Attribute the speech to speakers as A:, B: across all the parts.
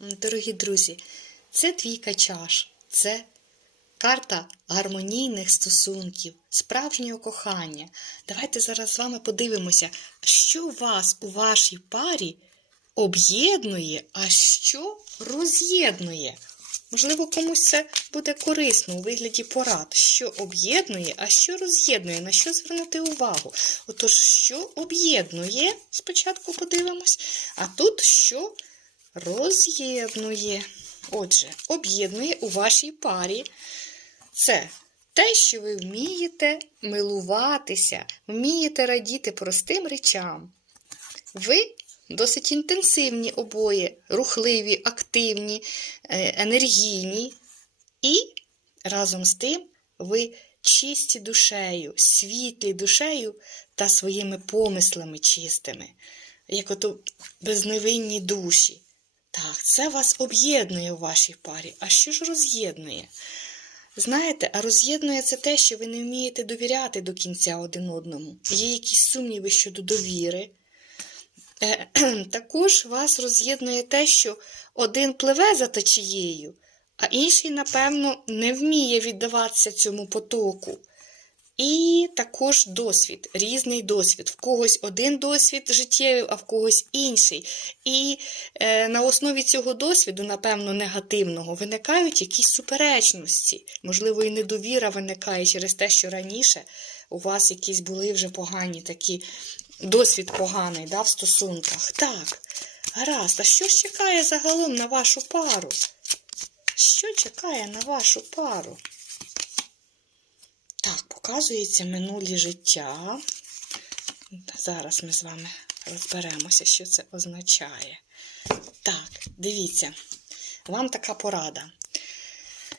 A: Дорогі друзі, це двійка чаш, це карта гармонійних стосунків, справжнього кохання. Давайте зараз з вами подивимося, що вас у вашій парі об'єднує, а що роз'єднує. Можливо, комусь це буде корисно у вигляді порад, що об'єднує, а що роз'єднує, на що звернути увагу. Отож, що об'єднує, спочатку подивимось, а тут що роз'єднує. Отже, об'єднує у вашій парі це те, що ви вмієте милуватися, вмієте радіти простим речам. Ви досить інтенсивні обоє, рухливі, активні, е, енергійні. І разом з тим ви чисті душею, світлі душею та своїми помислами чистими, як ото безневинні душі. Так, це вас об'єднує у вашій парі. А що ж роз'єднує? Знаєте, а роз'єднує це те, що ви не вмієте довіряти до кінця один одному. Є якісь сумніви щодо довіри. Е, Також вас роз'єднує те, що один пливе за течією, а інший, напевно, не вміє віддаватися цьому потоку. І також досвід, різний досвід. В когось один досвід життєвий, а в когось інший. І е, на основі цього досвіду, напевно, негативного, виникають якісь суперечності. Можливо, і недовіра виникає через те, що раніше у вас якісь були вже погані такі досвід поганий да, в стосунках. Так, гаразд, а що ж чекає загалом на вашу пару? Що чекає на вашу пару? Показується минулі життя. Зараз ми з вами розберемося, що це означає. Так, дивіться, вам така порада.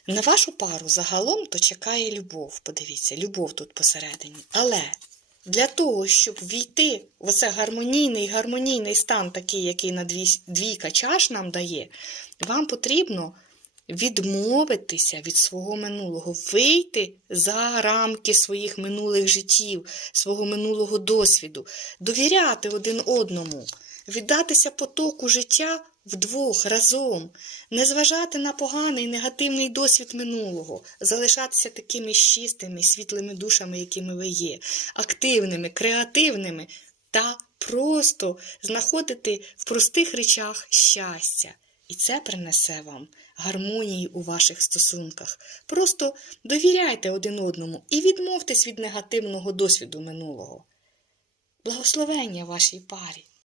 A: На вашу пару загалом то чекає любов. Подивіться, любов тут посередині. Але для того, щоб війти в оце гармонійний гармонійний стан, такий, який на двійка чаш нам дає, вам потрібно відмовитися від свого минулого, вийти за рамки своїх минулих життів, свого минулого досвіду, довіряти один одному, віддатися потоку життя вдвох разом, не зважати на поганий негативний досвід минулого, залишатися такими чистими, світлими душами, якими ви є, активними, креативними та просто знаходити в простих речах щастя. І це принесе вам гармонії у ваших стосунках. Просто довіряйте один одному і відмовтесь від негативного досвіду минулого. Благословення вашій парі!